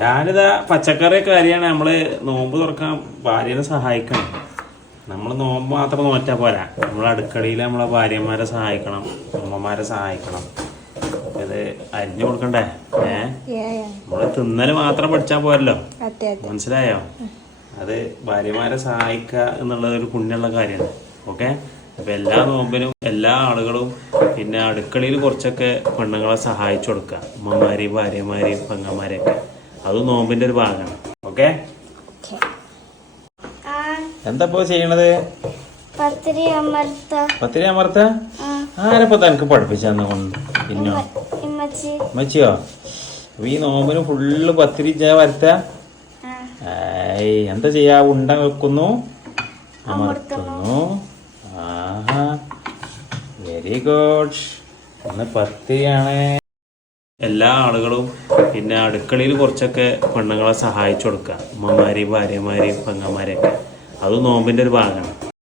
ഞാനിതാ പച്ചക്കറിയൊക്കെ അരിയാണ്. നമ്മള് നോമ്പ് തുറക്കാൻ ഭാര്യനെ സഹായിക്കണം. നമ്മൾ നോമ്പ് മാത്രം നോറ്റാ പോരാ, നമ്മൾ അടുക്കളയിൽ നമ്മളെ ഭാര്യമാരെ സഹായിക്കണം, അമ്മമാരെ സഹായിക്കണം. ഇത് അരിഞ്ഞു കൊടുക്കണ്ടേ? നമ്മള് തിന്നല് മാത്രം പഠിച്ചാൽ പോരല്ലോ, മനസ്സിലായോ? അത് ഭാര്യമാരെ സഹായിക്കുക എന്നുള്ളത് ഒരു പുണ്യമുള്ള കാര്യമാണ്. ഓക്കെ, അപ്പൊ എല്ലാ നോമ്പിനും എല്ലാ ആളുകളും പിന്നെ അടുക്കളയിൽ കുറച്ചൊക്കെ പെണ്ണുങ്ങളെ സഹായിച്ചു കൊടുക്കുക, അമ്മമാരെയും ഭാര്യമാരെയും പെങ്ങന്മാരെയൊക്കെ. അത് നോമ്പിന്റെ ഒരു ഭാഗമാണ്. ഓക്കെ, എന്താ ഇപ്പൊ ചെയ്യണത്? പത്തിരി അമർത്ത. ആരപ്പോ തനിക്ക് പഠിപ്പിച്ചെന്ന് കൊണ്ട്? പിന്നോ മച്ചിയോ? ഈ നോമ്പിന് ഫുള്ള് പത്തിരി വരത്ത. എന്താ ചെയ്യാ? ഉണ്ട വെക്കുന്നു, അമർത്തുന്നു. ആഹാ, വെരി ഗുഡ്. ഇന്ന് പത്തിരിയാണ്. എല്ലാ ആളുകളും പിന്നെ അടുക്കളയിൽ കുറച്ചൊക്കെ പെണ്ണുങ്ങളെ സഹായിച്ചു കൊടുക്കുക, അമ്മമാരെയും ഭാര്യമാരെയും പെങ്ങന്മാരെയൊക്കെ. അത് നോമ്പിന്റെ ഒരു ഭാഗമാണ്.